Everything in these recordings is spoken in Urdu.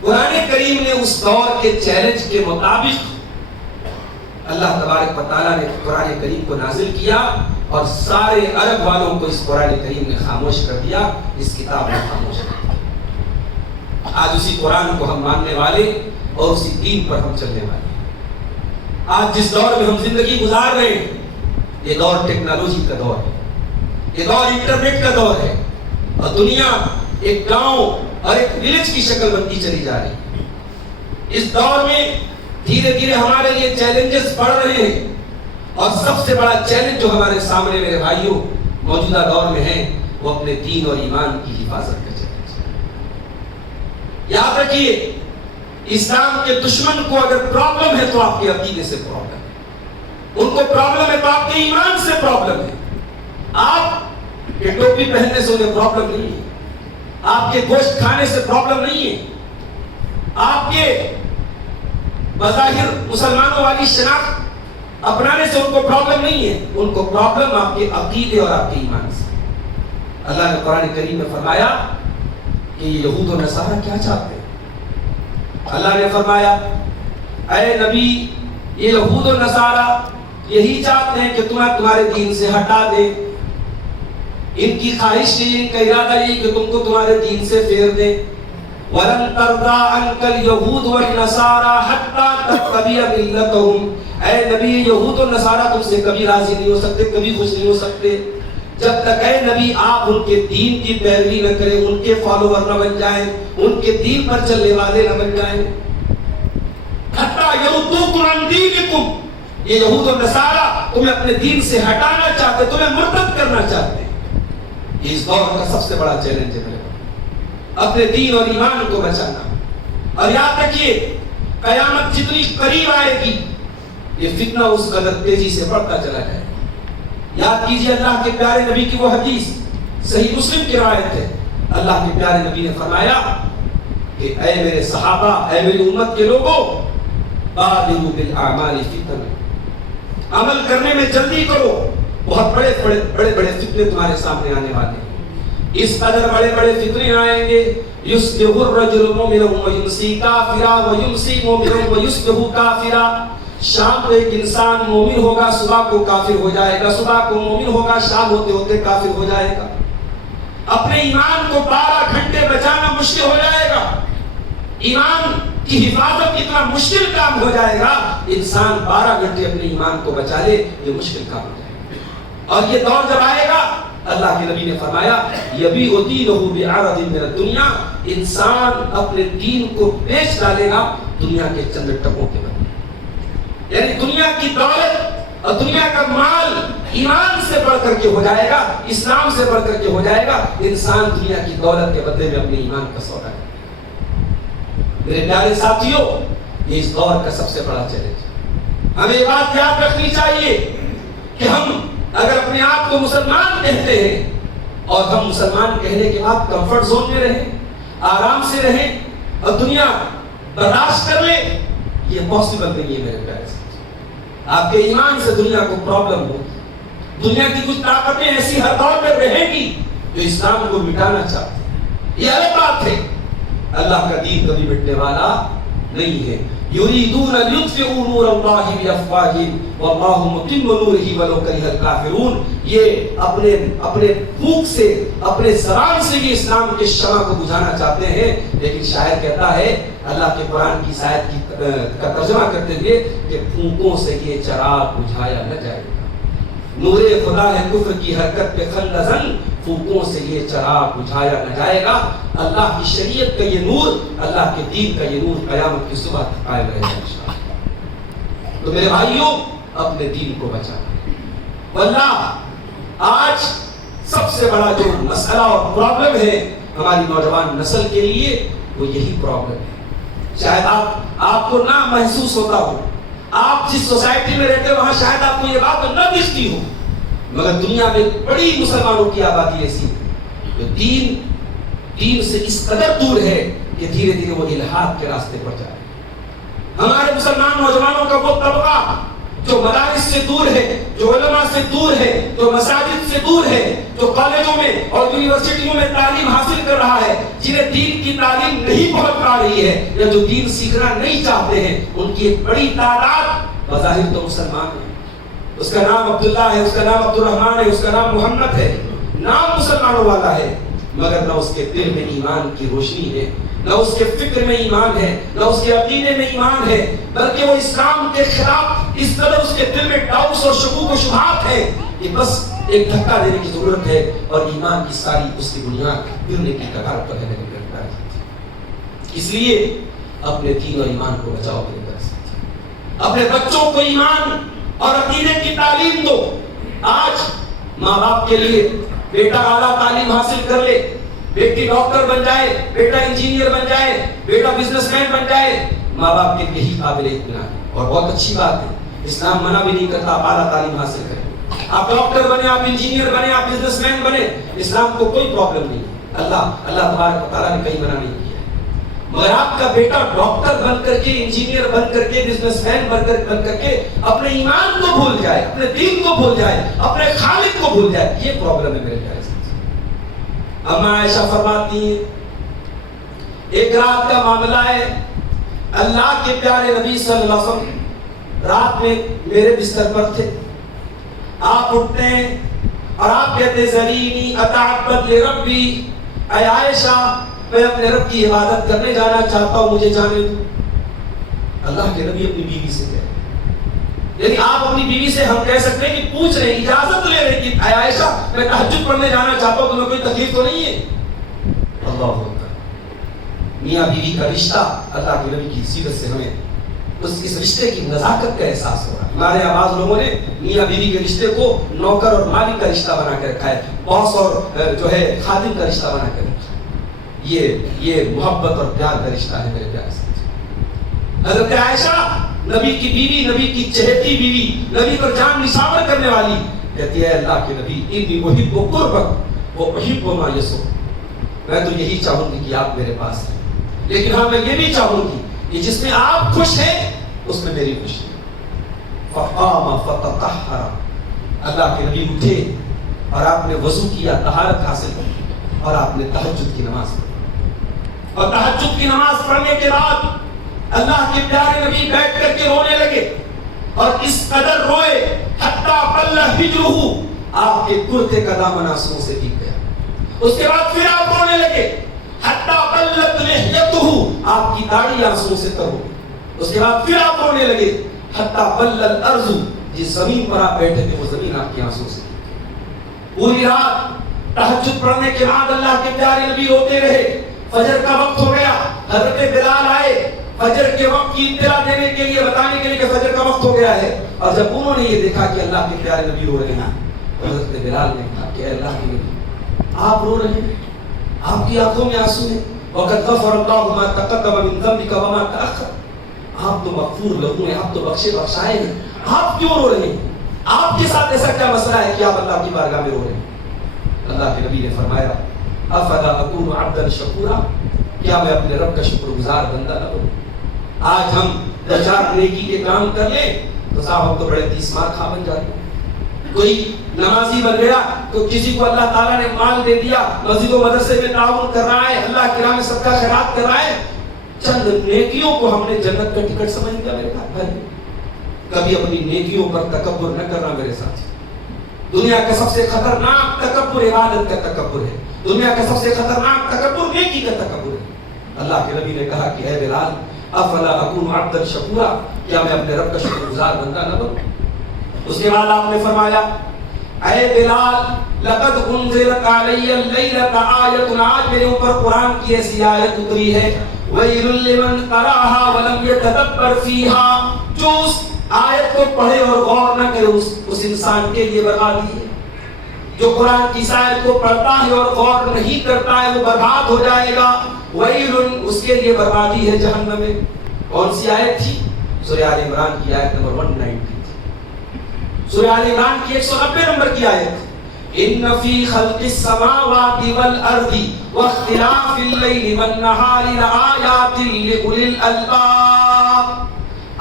قرآن کریم نے اس دور کے چیلنج کے مطابق اللہ تبارک و تعالیٰ نے قرآن کریم کو نازل کیا اور سارے عرب والوں کو اس قرآن کریم نے خاموش کر دیا، اس کتاب نے خاموش کر دیا۔ آج اسی قرآن کو ہم ماننے والے اور اسی دین پر ہم چلنے والے ہیں۔ آج جس دور میں ہم زندگی گزار رہے ہیں یہ دور ٹیکنالوجی کا دور ہے، یہ دور انٹرنیٹ کا دور ہے، اور دنیا ایک گاؤں اور ایک ولیج کی شکل بنتی چلی جا رہی ہے۔ اس دور میں دھیرے دھیرے ہمارے لیے چیلنجز بڑھ رہے ہیں، اور سب سے بڑا چیلنج جو ہمارے سامنے میرے بھائیوں موجودہ دور میں ہے وہ اپنے دین اور ایمان کی حفاظت کا چیلنج ہے۔ یاد رکھیے، اسلام کے دشمن کو اگر پرابلم ہے تو آپ کے عقیدے سے پرابلم ہے، ان کو پرابلم ہے تو آپ کے ایمان سے پرابلم ہے۔ آپ کے ٹوپی پہننے سے انہیں پرابلم نہیں ہے، آپ کے گوشت کھانے سے پرابلم نہیں ہے، آپ کے بظاہر مسلمانوں والی شناخت اپنانے سے ان کو پرابلم نہیں ہے، ان کو پرابلم آپ کے عقیدے اور آپ کے ایمان سے۔ اللہ نے قرآن کریم میں فرمایا کہ یہ یہود و نصارہ کیا چاہتے ہیں۔ اللہ نے فرمایا اے نبی، یہ یہود و نصارہ یہی چاہتے ہیں کہ تمہیں تمہارے دین سے ہٹا دے، ان کی خواہش نہیں، ان کا ارادہ یہ کہ تم کو تمہارے دین سے پھیر دے۔ وَلَن تَرْضَىٰ عَنْكَ الْيَهُودُ وَالنَّصَارَىٰ حَتَّىٰ تَتَّبِعَ مِلَّتَهُمْ۔ اے نبی، یہود و نصارہ تم سے کبھی راضی نہیں ہو سکتے، کبھی خوش نہیں ہو سکتے جب تک اے نبی آپ ان کے دین کی پیروی نہ کریں، ان کے فالوور نہ بن جائیں، ان کے دین پر چلنے والے نہ بن جائیں۔ حَتَّىٰ يَرُدُّوكُمْ عَنْ دِينِكُمْ، یہ یہود و نصارہ تمہیں اپنے دین سے ہٹانا چاہتے، تمہیں مرتد کرنا چاہتے ہیں۔ یہ اس دور کا سب سے بڑا چیلنج ہے، اپنے دین اور ایمان کو بچانا۔ اور یاد رکھیے، قیامت جتنی قریب آئے گی یہ فتنہ اس قدر تیزی سے بڑھتا چلا جائے گا۔ یاد کیجئے اللہ کے پیارے نبی کی وہ حدیث، صحیح مسلم کی روایت ہے، اللہ کے پیارے نبی نے فرمایا کہ اے میرے صحابہ، اے میری امت کے لوگوں، بادروا بالاعمال فتن، عمل کرنے میں جلدی کرو، بہت بڑے بڑے فتنے تمہارے سامنے آنے والے ہیں۔ اس قدر بڑے بڑے فتنے آئیں گے، یصبح الرجل مؤمنا ویمسی کافرا ویمسی مؤمنا ویصبح کافرا۔ شام کو ایک انسان مومن ہوگا، صبح کو کافر ہو جائے گا، صبح کو مومن ہوگا، شام ہوتے ہوتے کافر ہو جائے گا۔ اپنے ایمان کو 12 گھنٹے بچانا مشکل ہو جائے گا، ایمان کی حفاظت اتنا مشکل کام ہو جائے گا، انسان 12 گھنٹے اپنے ایمان کو بچا لے یہ مشکل کام ہو جائے گا۔ اور یہ دور جب آئے گا، اللہ کے نبی نے فرمایا یبیع دینہ بعرض من الدنیا، انسان اپنے دین کو بیچ ڈالے گا دنیا کے چند ٹکوں کے بدلے۔ یعنی دنیا کی دولت اور دنیا کا مال ایمان سے بڑھ کر کے ہو جائے گا، اسلام سے بڑھ کر کے ہو جائے گا، انسان دنیا کی دولت کے بدلے میں اپنے ایمان کا سودا کرے گا۔ میرے پیارے ساتھیوں، یہ اس دور کا سب سے بڑا چیلنج ہے۔ ہمیں یہ بات یاد رکھنی چاہیے کہ ہم اگر اپنے آپ کو مسلمان کہتے ہیں اور ہم مسلمان کہنے کے بعد کمفرٹ زون میں رہیں، آرام سے رہیں اور دنیا برداشت کر لیں، یہ پاسبل نہیں ہے میرے پیارے ساتھی۔ آپ کے ایمان سے دنیا کو پرابلم ہوگی، دنیا کی کچھ طاقتیں ایسی ہر دور میں رہیں گی جو اسلام کو مٹانا چاہتے ہیں، یہ الگ بات ہے۔ اللہ کا دین کبھی مٹنے والا نہیں ہے۔ یریدون لیطفئوا نور اللہ بافواہہم واللہ متم نورہ ولو کرہ الکافرون۔ یہ اپنے پھونک سے، اپنے زبان سے یہ اسلام کے شمع کو بجھانا چاہتے ہیں، لیکن شاعر کہتا ہے اللہ کے قرآن کی آیت کا ترجمہ کرتے ہوئے کہ پھونکوں سے یہ چراغ بجھایا نہ جائے گا۔ نور خدا ہے کفر کی حرکت پہ خلزن، پھونکوں سے یہ چراغ بجھایا نہ جائے گا۔ اللہ کی شریعت کا یہ نور، اللہ کے دین کا یہ نور قیامت کی صبح قائم رہے گا انشاءاللہ۔ تو میرے بھائیوں، اپنے دین کو بچانا۔ واللہ آج سب سے بڑا جو مسئلہ اور پرابلم ہے ہماری نوجوان نسل کے لیے وہ یہی پرابلم ہے۔ شاید آپ کو نہ محسوس ہوتا ہو، آپ جس سوسائٹی میں رہتے ہو وہاں شاید آپ کو یہ بات نہ دکھتی ہو، مگر دنیا میں بڑی مسلمانوں کی آبادی ایسی ہے جو دین سے اس قدر دور ہے کہ دھیرے دھیرے وہ الحاد کے راستے پر جا رہے ہیں۔ ہمارے مسلمان نوجوانوں کا وہ طبقہ جو مدارس سے دور ہے، جو علماء سے دور ہے، جو مساجد سے دور ہے، جو کالجوں میں اور یونیورسٹیوں میں تعلیم حاصل کر رہا ہے، جنہیں دین کی تعلیم نہیں پہنچ پا رہی ہے یا جو دین سیکھنا نہیں چاہتے ہیں، ان کی ایک بڑی تعداد بظاہر تو مسلمان ہے، اس کا نام عبداللہ ہے، اس کا نام عبد الرحمن ہے، اس کا نام محمد ہے، نام مسلمانوں والا ہے، مگر نہ اس کے دل میں ایمان کی روشنی ہے، نہ اس کے فکر میں ایمان ہے، نہ اس کے عقیدے میں ایمان ہے، بلکہ وہ اسلام کے خلاف اس قدر اس کے دل میں ڈاؤٹس اور شکوک و شبہات ہے کہ بس ایک دھکا دینے کی ضرورت ہے اور ایمان کی ساری اس کی بنیاد گرنے کی کگار پر ہے۔ اس لیے اپنے دین اور ایمان کو بچاؤ میرے دوست، اپنے بچوں کو ایمان اور عقیدے کی تعلیم دو۔ آج ماں باپ کے لیے بیٹا اعلیٰ تعلیم حاصل کر لے، بیٹی ڈاکٹر بن جائے، بیٹا انجینئر بن جائے، بیٹا بزنس مین بن جائے، ماں باپ کے یہی قابل اطمینان اور بہت اچھی بات ہے۔ اسلام منع بھی نہیں کرتا آپ اعلیٰ تعلیم حاصل کریں، آپ ڈاکٹر بنے، آپ انجینئر بنے، آپ بزنس مین بنے، اسلام کو کوئی پرابلم نہیں ہے، اللہ تبارک و تعالیٰ نے کہیں منع نہیں کیا۔ مگر آپ کا بیٹا ڈاکٹر بن کر کے، انجینئر بن کر کے، بزنس مین بن کر کے اپنے ایمان کو بھول جائے، اپنے دین کو بھول جائے، اپنے خالق کو بھول جائے، یہ پرابلم ہے میرے پیارے۔ اما عائشہ فرماتی ہیں ایک رات کا معاملہ ہے، اللہ کے پیارے نبی صلی اللہ علیہ وسلم رات میں میرے بستر پر تھے، آپ اٹھتے ہیں اور آپ کہتے ذرینی اتعبد لربی، اے عائشہ میں اپنے رب کی عبادت کرنے جانا چاہتا ہوں، مجھے جانے دو۔ اللہ کے نبی اپنی بیوی سے کہتے، یعنی آپ اپنی بیوی سے ہم کہہ سکتے ہیں کہ پوچھ رہے ہیں، اجازت لے رہے ہیں کہ اے عائشہ میں تہجد پڑھنے جانا چاہتا ہوں، تمہیں کوئی تکلیف تو نہیں ہے؟ اللہ اکبر۔ میاں بیوی کا رشتہ اللہ کے نبی کی سیرت سے ہمیں اس رشتے کی نزاکت کا احساس ہو رہا ہے۔ ہمارے یہاں بعض لوگوں نے میاں بیوی کے رشتے کو نوکر اور مالک کا رشتہ بنا کے رکھا ہے، باس اور جو ہے خادم کا رشتہ بنا کے رکھا ہے۔ یہ محبت اور پیار کا رشتہ ہے میرے پیارے ساتھی۔ حضرت عائشہ نبی کی بیوی، نبی کی چہیتی بیوی، نبی پر جان نثار کرنے والی کہتی ہے اللہ کے نبی انی احب قربک واحب ما یسر، میں تو یہی چاہوں گی کہ آپ میرے پاس ہیں، لیکن ہاں میں یہ بھی چاہوں گی کہ جس میں آپ خوش ہیں اس میں میری خوشی ہے۔ فقام فتطہر، اللہ کے نبی اٹھے اور آپ نے وضو کیا، طہارت حاصل کی اور آپ نے تہجد کی نماز پڑھی، اور تہجد کی نماز پڑھنے کے بعد اللہ کے پیارے نبی بیٹھ کر کے رونے لگے، اور اس قدر روئے حتی بل ہجرہ، آپ کے کرتے کا دامن آنسوؤں سے بھیگ گیا۔ اس کے بعد پھر آپ رونے لگے حتی بلت لحیتہ، آپ کی داڑھی آنسوؤں سے تر ہو گئی۔ اس کے بعد پھر آپ رونے لگے حتی بل الارض، جس زمین پر آپ بیٹھے تھے وہ زمین آپ کی آنسوؤں سے بھیگ گئی۔ پوری رات تہجد پڑھنے کے بعد اللہ کے پیارے نبی روتے رہے، فجر کا وقت ہو گیا، حضرت بلال آئے فجر کے وقت کی اطلاع دینے کے لیے، بتانے کے لیے کہ فجر کا وقت ہو گیا ہے، اور جب انہوں نے یہ دیکھا کہ اللہ کے پیارے نبی رو رہے ہیں، حضرت بلال نے کہا کہ اے اللہ کے نبی آپ رو رہے ہیں، آپ کی آنکھوں میں آنسو ہیں، وقد غفر اللہ ما تقدم من ذنبک وما تأخر، آپ تو مغفور لہو ہیں، آپ تو بخشے بخشائے ہیں، آپ کیوں رو رہے ہیں؟ آپ کے ساتھ ایسا کیا مسئلہ ہے کہ آپ اللہ کی بارگاہ میں رو رہے ہیں؟ اللہ کے نبی نے فرمایا افلا اکون عبدا شکورا، کیا میں اپنے رب کا شکر گزار بندہ نہ بنوں؟ آج ہم چار نیکی کے کام کر لیں تو صاحب ہم تو بڑے 30 مار کھا بن جاتے ہیں۔ کوئی نمازی بن گیا تو کسی کو اللہ تعالیٰ نے مال دے دیا، مسجد و مدرسے میں تعاون کر رہا ہے، اللہ کی راہ میں صدقہ خیرات کر رہا ہے، چند نیکیوں کو ہم نے جنت کا ٹکٹ سمجھ لیا میرے بھائی۔ کبھی اپنی نیکیوں پر تکبر نہ کرنا میرے ساتھ۔ دنیا کا سب سے خطرناک تکبر عبادت کا تکبر ہے، دنیا کا سب سے خطرناک تکبر نیکی کا تکبر ہے۔ اللہ کے نبی نے کہا کہ اے بلال افلا اکون عبدا شکورا، کیا میں اپنے رب کا شکر گزار بندہ نہ بنوں؟ اس کے بعد آپ نے فرمایا اے بلال لقد انزلت علی اللیلۃ آیۃ، آج میرے اوپر قرآن کی ایسی آیت اتری ہے، ویل لمن قرأها ولم یتدبر فیہا، جو اس آیت کو پڑھے اور غور نہ کرے اس انسان کے لیے بربادی ہے۔ جو قرآن کی آیت کو پڑھتا ہے اور غور نہیں کرتا ہے وہ برباد ہو جائے گا، ویل، اس کے لیے بربادی ہے جہنم میں۔ کون سی آیت تھی؟ سورہ آل عمران کی آیت نمبر 190 تھی۔ سورہ آل عمران کی 190 نمبر کی آیت، ان فی خلق السماوات والارض واختلاف اللیل والنہار لآیات لأولی الالباب،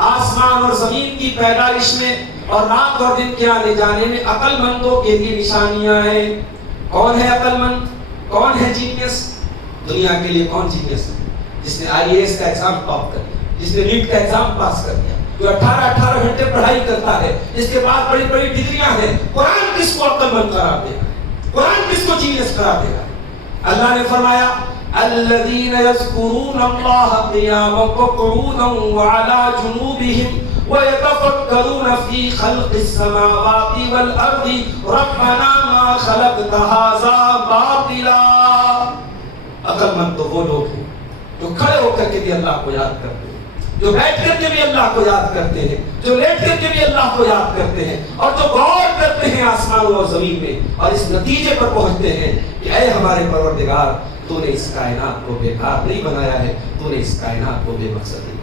آسمان اور زمین کی پیدائش میں اور رات اور دن کے آنے جانے میں عقل مندوں کے لیے نشانیاں ہیں۔ کون ہے عقل مند؟ کون ہے جینیس؟ دنیا کے لیے کون جینیس ہے؟ جس نے IAS کا ایگزام ٹاپ کر دیا، جس نے نیٹ کا ایگزام پاس کر دیا، جو 18 گھنٹے پڑھائی کرتا ہے، جس کے بعد بڑی بڑی ڈگریاں ہیں۔ قرآن کس کو عقل مند قرار دے گا؟ قرآن کس کو جینیس قرار دے گا؟ اللہ نے فرمایا الذین یذکرون اللہ قیاما وقعودا وعلی جنوبہم وَيَتَفَكَّرُونَ فِي خَلْقِ السَّمَاوَاتِ وَالْأَرْضِ رَبَّنَا مَا خَلَقْتَ هَذَا بَاطِلًا۔ عقل مند تو وہ لوگ ہیں جو کھڑے ہو کر کے بھی اللہ کو یاد کرتے ہیں، جو بیٹھ کر کے بھی اللہ کو یاد کرتے ہیں، جو لیٹ کر کے بھی اللہ کو یاد کرتے ہیں، اور جو غور کرتے ہیں آسمانوں اور زمین میں، اور اس نتیجے پر پہنچتے ہیں کہ اے ہمارے پروردگار، تو نے اس کائنات کو بیکار نہیں بنایا ہے، تو نے اس کائنات کو بے مقصد نہیں